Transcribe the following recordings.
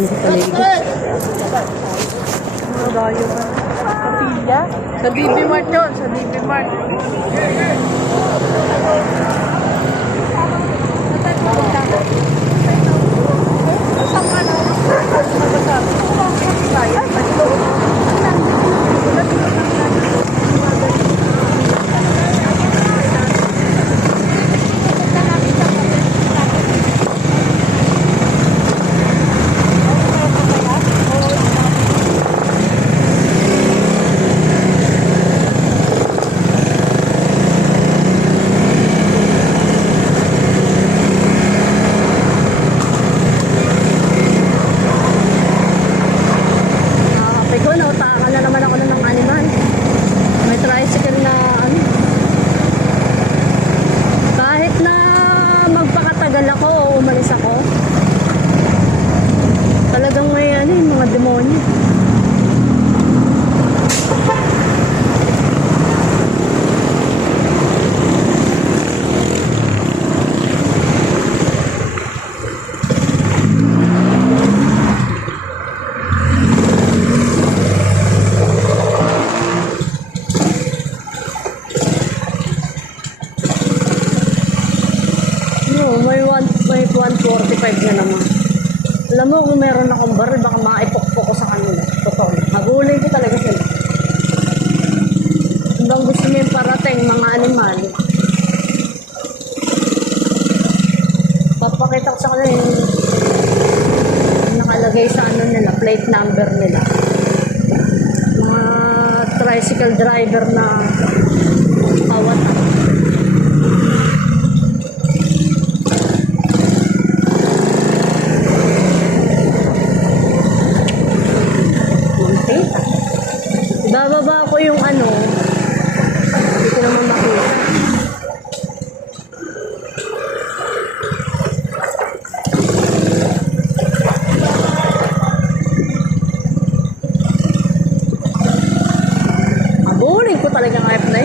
din sa paligid. Malayo ka na. Kapilya? Sa BB Mart yun. Sa BB Mart. Saan ka na? Kaya? May 1.145 na naman. Alam mo, kung meron akong baril, baka maipokpok ko sa kanila. Totoo. Magulay ko talaga sila. Ibang gusto niyo yung parating, mga animal. Papakita ko sa kanila yung nakalagay sa ano nila, plate number nila. Mga tricycle driver na kawatan. Bababa ko yung ano, hindi ko naman makita. Abulin ko talaga ng F9.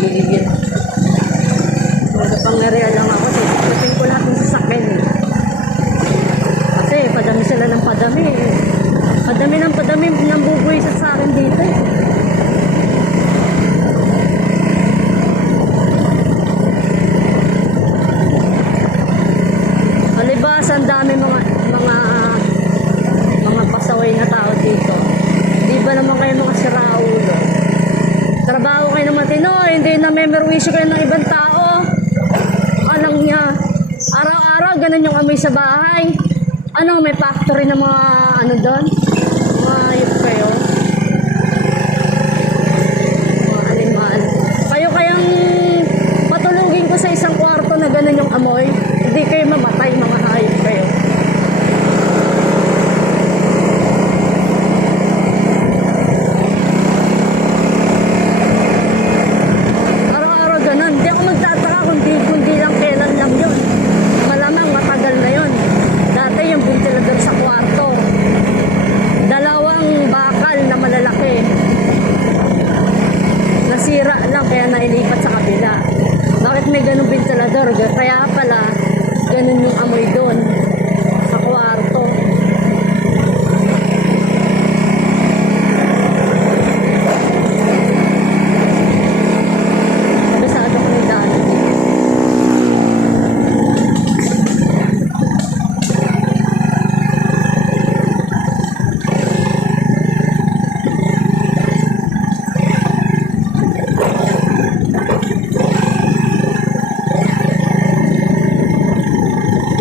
Gigigil. Magkapangyarihan lang ako. Tapin ko lahat ng sasakyan. Kasi padami sila ng padami. Padami ng padami ng bubuhay sa akin dito. Alibas, ang dami mga pasaway na tao dito. Di ba naman kayo mga siraulo? Trabaho kayo ng matino, hindi na memerwisyo kayo ng ibang tao. Anong niya? Araw-araw, ganun yung amoy sa bahay. Ano, may factory ng mga ano doon? Mga hayop kayo. Mga animal. Kayo kayang patulugin ko sa isang kwarto na ganun yung amoy. Hindi kayo mamatay, mga hayop kayo. Araw-araw ganun. Hindi ako magtataka kundi lang kailan lang yun. Malamang matagal na yun. Dati yung ventilador sa kwarto. Dalawang bakal na malalaki. Nasira lang kaya nailipat sa kabila. Bakit may ganun ventilador? Kaya pala ganun yung amoy doon sa kwarto. Kabisado ko ng daan.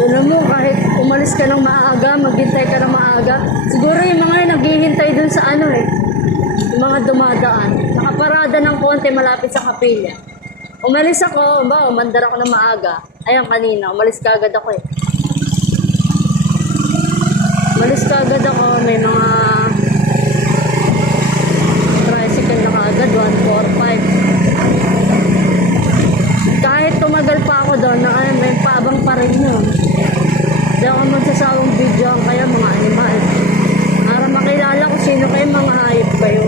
Alam mo, kahit umalis ka ng maaga, maghintay ka ng maaga, siguro yung mga naghihintay dun sa ano yung mga dumadaan. Nakaparada ng konti malapit sa kapilya. Umalis ako, umandar ako ng maaga. Ayan kanina, umalis ka agad ako Umalis ka agad ako, may mga tricycle na agad, 145. Kahit tumagal pa ako doon, may paabang pa rin yun. Hindi ako magsasawang video ang kaya mga animal. Para makilala ko sino kayo, mga hayop kayo.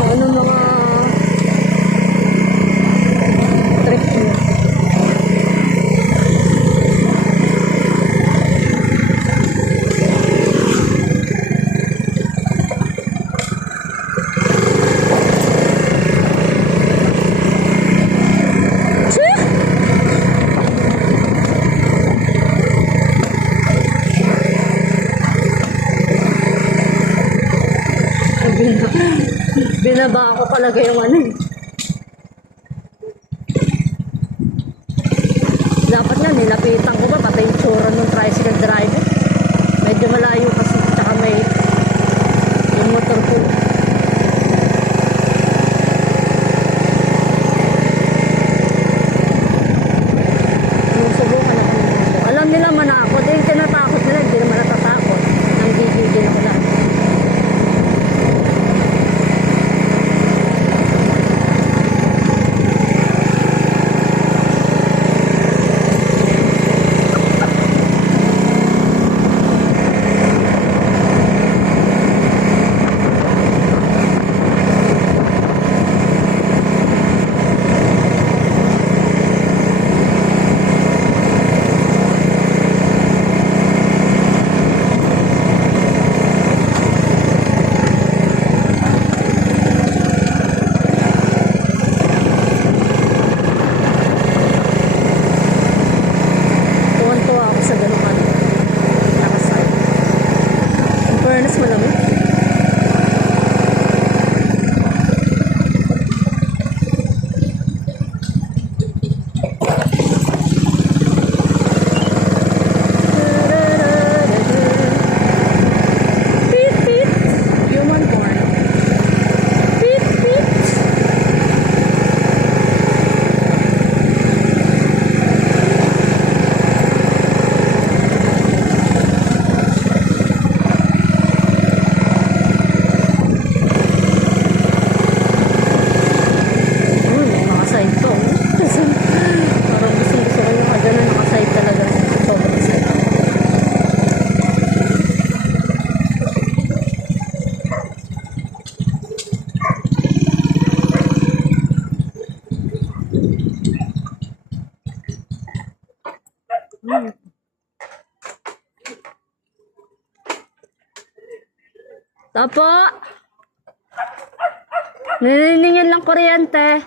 Kung ano mga trick nyo. Binaba ko talaga yung ano eh. Dapat nga, nilapitan ko ba, pati yung tsura ng tricycle driver. Medyo malayo kasi, tsaka may yung motor ko. Sinusubukan ako. Alam nila man ako, din tinatakot nila, hindi naman natatakot. Nanggigigil ako lang. Tuwan-tuwa ako sa ganung ano. Nakasal. In fairness, malamig. Beep, beep. Human porn. Beep, beep. Uy, may nakaside to. Parang gusto ko yung ganun nakaside talaga. Sobrang side. Tapo! Nininingin lang kuryente.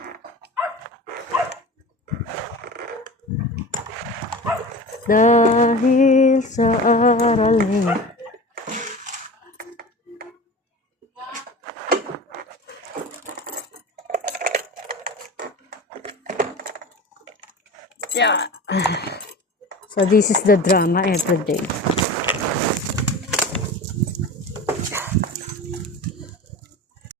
Dahil sa aral niya. Yeah. So this is the drama every day.